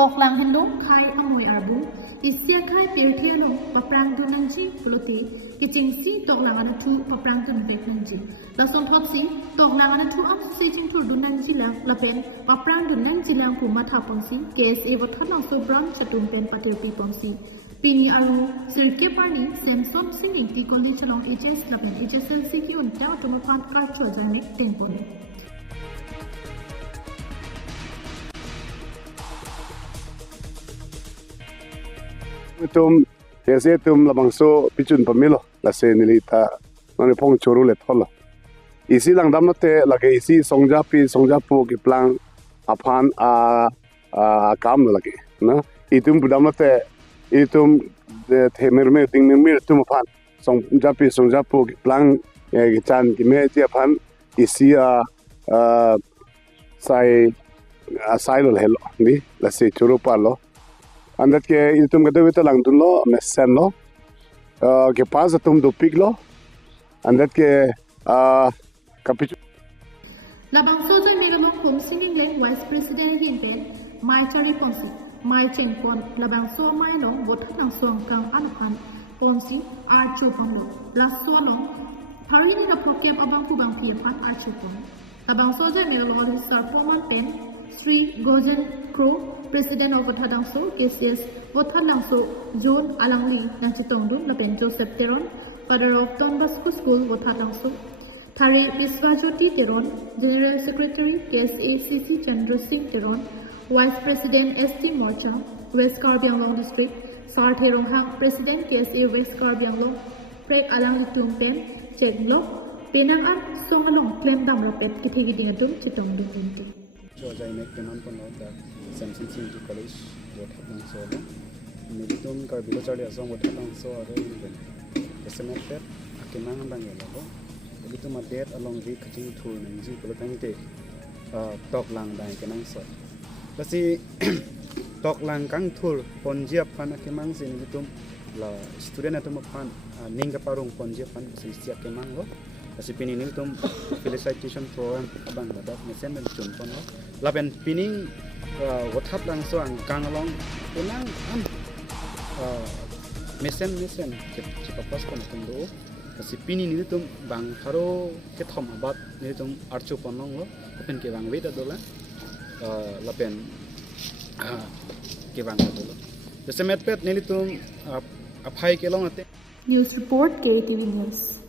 Tok lang hendong khai amoy arbu isya khai perthelo paprang tu nangji puluti kicingsi tok lang ana tu paprang tu vet nangji lason thopsi tok lang ana tu am si jing tu du nangji lang lapen paprang du nangji lang ku matha pangsi KSA wathat lang so bram chatum pen patir pi pangsi pini aru sirke pani samson sining ti college chalong HS lapen HSLC ki un ta automapan kar cho jane tempon tum kese tum labang so pichun pamilo la se nilita none pong choru le tholo isi lang dam te lage isi songja pu ki plang aphan a kam lage na itum budam te itum the merme ting mir tum aphan songja pu ki plang ki chan ki me ti aphan isi sai lo helo ni la se choru pa lo Andat ke itum kado itu lang dunlo mesen lo ke pas atum dopik lo andat ke kapicu labang so joy megamong home singing len vice president hinten mai chari ponsi mai chengpon labang so mai long bothat nang song kang anupan ponsi archu phamlo lasso no tharini na prokem abang ku bang phi phat archu pon labang so joy megamong sir poman pen Sri Gojen Crow, President of Wathadangso, KCS, Wathadangso, John Alangli, Nachitongdu, Lapen Joseph Teron, Father of Don Bosco School, Wathadangso, Thare Biswajoti Teron, General Secretary, KSACC Chandra Singh Teron, Vice President ST Morcha, West Karbi Anglong District, Sar Therong Hang, President KSA West Karbi Anglong, Prek Alangli Tumpen, Cheglok, Penang Ar, Songalong, Klem Damrapet, Kithigidiatum, Chitongdu, Inti. Jai mek keman kono da Samson Singh College Wathadang so lo militum kar bilo chari asong Wathadang so aro ben SMS pet akemang bang yelo militum update along the khaching thur nangji polotang te tok lang dai kenang so lasi tok lang kang thur ponjia phan akemang sin militum la student atum phan ninga parung ponjia phan sia akemang lo kasi pinin tum felicitation program abang badat mesen dan chun kono laben pining wathat lang so ang kangalong unang mesen ke papas kono tundo kasi pinin tum bang tharo ke thom abat tum archu ponong lo open ke bang weda dola laben ke bang dola the semet pet tum aphai ke long ate News report KTV News